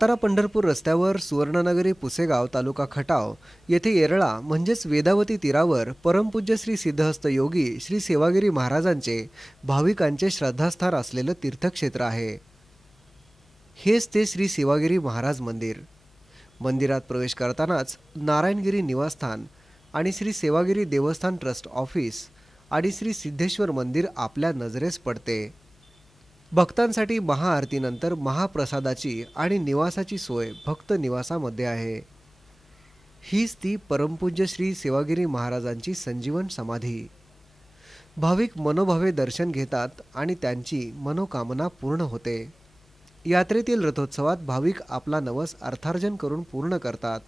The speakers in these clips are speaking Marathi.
सातारा पंढरपूर रस्त्यावर सुवर्णनगरी पुसेगाव तालुका खटाव येथे येरळा म्हणजेच वेदावती तीरावर परमपूज्य श्री सिद्धहस्त योगी श्री सेवागिरी महाराजांचे भाविकांचे श्रद्धास्थान असलेलं तीर्थक्षेत्र आहे। हेच ते श्री सेवागिरी महाराज मंदिर। मंदिरात प्रवेश करतानाच नारायणगिरी निवासस्थान आणि श्री सेवागिरी देवस्थान ट्रस्ट ऑफिस आणि श्री सिद्धेश्वर मंदिर आपल्या नजरेस पडते। भक्तांसाठी महाआरतीनंतर महाप्रसादाची आणि निवासाची सोय भक्त निवासामध्ये आहे। हीच ती परमपूज्य श्री सेवागिरी महाराजांची संजीवन समाधी। भाविक मनोभावे दर्शन घेतात आणि त्यांची मनोकामना पूर्ण होते। यात्रेतील रथोत्सवात भाविक आपला नवस अर्थार्जन करून पूर्ण करतात।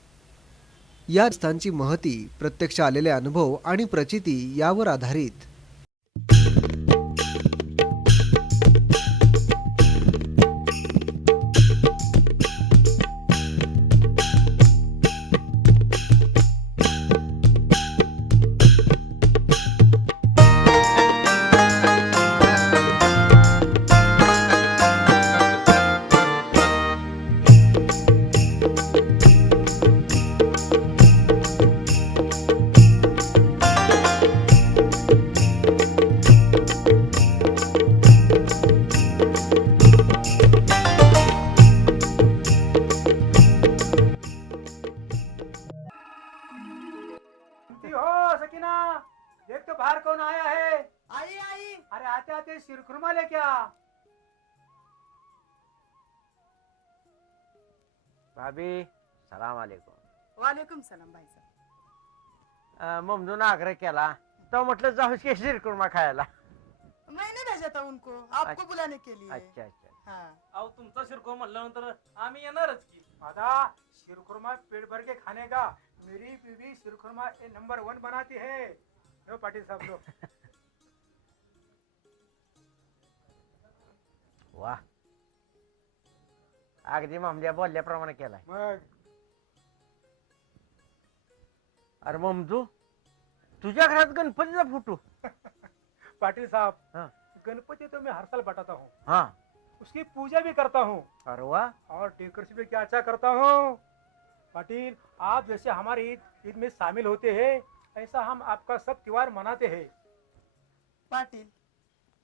या स्थानची महती, प्रत्यक्ष आलेले अनुभव आणि प्रचिती यावर आधारित हो सकीना, देख तो बाहर कौन आया है। आई आई अरे आते आते शिरखुरमा ले क्या। भाभी सलाम वालेकुम। वालेकुम सलाम भाई साहब। ममदून आग्रह केला तो म्हटलं जाऊ की शिरखुरमा खायला। मैंने भेजा था उनको आपको बुलाने के लिए। अच्छा अच्छा। हाँ। अहो तुमचा शिरखुरमा म्हणल्यानंतर आम्ही येणारच की। दादा, शिरखुरमा पेट भर के खाने का। मेरी बीवी शिरखुरमा नंबर 1 बनाती है। लो पाटिल साहब लो। वा, अगदी मामल्या बोलल्याप्रमाणे केलाय। मग अरे ममदू, तुझ्या घरात गणपतीचा फोटो? पाटिल साहब, हाँ। गणपति तो मैं हर साल बैठाता हूँ, हाँ। उसकी पूजा भी करता हूँ अरे वाह। और डेकोरेशन भी क्या अच्छा करता हूँ। पाटिल, आप जैसे हमारे ईद में शामिल होते हैं, ऐसा हम आपका सब त्योहार मनाते हैं। पाटिल,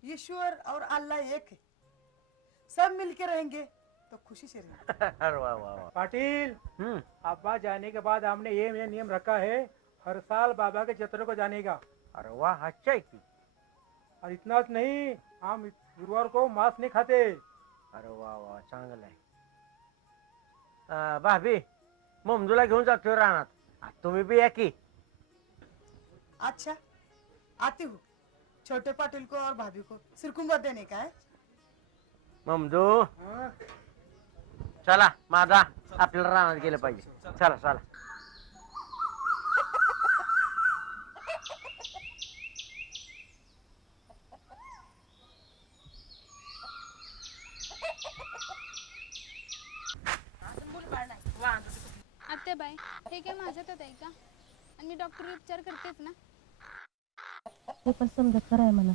ईश्वर और अल्लाह एक है, सब मिलके रहेंगे तो खुशी से रहेंगे। अरे वाह वाह वाह। पाटिल, अब्बा जाने के बाद हमने ये नियम रखा है, हर साल बाबा के जत्रे को जाने का। अरे वाह, अच्छा है की। और इतना नहीं, हम गुरुवार को मांस नहीं खाते। अरे वाह वाह, चांगलं आहे। भाभी, ममदूला घेऊन जातोय रानात, तुम्ही बी या की। अच्छा, आती हूँ। छोटे पाटिल को और भाभी को सिरकुंबा देने का है। ममदू, हाँ? चला माझा, आपल्याला रानात गेलं पाहिजे। चला चला। आत्याबाई, हे काय माझ्यात आहे का? आणि मी डॉक्टर उपचार करतेच ना। ते पण समजत कराय मला,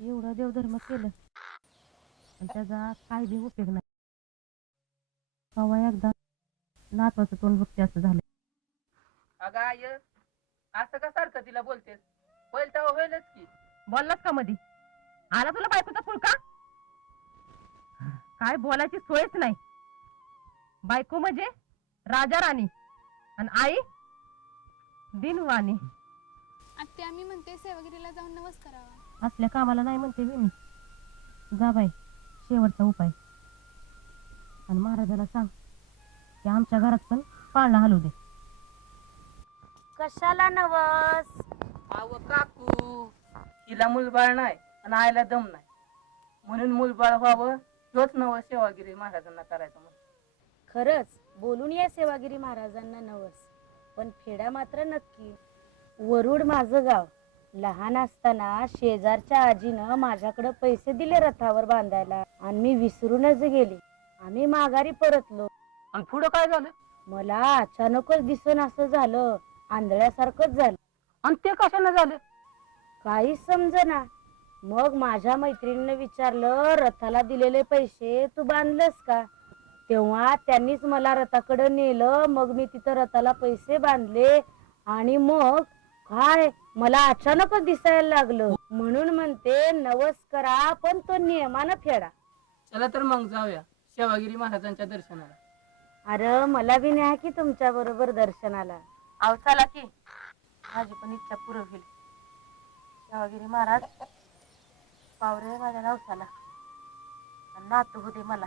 एवढा देवधर्म केलं आणि त्याचा काय बी उपयोग नाही। कवा एकदा नातवाचं तोंड बघते असं झालं। अगं आय, असं का सारखं तिला बोलतेस? होईल तेव्हा होईलच की। बोललास का मधी? आला तुला बायकोचा फुलका? काय बोलायची सोयच नाही। बायको म्हणजे राजा राणी आणि आई दिनवाणी। आत्या, आम्ही म्हणते सेवागिरीला जाऊन नवस करावा। असल्या कामाला नाही म्हणते मी। जा बाई, शेवटचा उपाय। आणि महाराजाला सांग की आमच्या घरात पण पाळणा हलू दे। कशाला नवस? अव काकू, हिला मुलबाळ नाही आणि आईला दम नाही, म्हणून मुलबाळ व्हावं तोच नवस सेवागिरी महाराजांना करायचं म्हणून। खरंच बोलून या सेवागिरी महाराजांना नवस, पण फेडा मात्र नक्की। वरुड माझं गाव। लहान असताना शेजारच्या आजीनं माझ्याकडे पैसे दिले रथावर बांधायला आणि मी विसरूनच गेले। आम्ही माघारी परतलो आणि पुढं काय झालं? मला अचानकच दिसून असं झालं, आंधळ्यासारखंच झालं। आणि ते कशाने झालं? काहीच समजना। मग माझ्या मैत्रिणीने विचारलं, रथाला दिलेले पैसे तू बांधलंस का? तेव्हा त्यांनीच मला रथाकडे नेलं. मग मी तिथं रथाला पैसे बांधले आणि मग काय मला अचानकच दिसायला लागलं. म्हणून म्हणते नवस करा पण तो नियमानं फेडा. चला तर मग जाऊया सेवागिरी महाराजांच्या दर्शनाला. अरे मला बी न्या की तुमच्या बरोबर दर्शनाला. अहो चला की, माझी पण इच्छा पुरं होईल. सेवागिरी महाराज पावरे माझ्या नवसाला आणि नातू होते मला.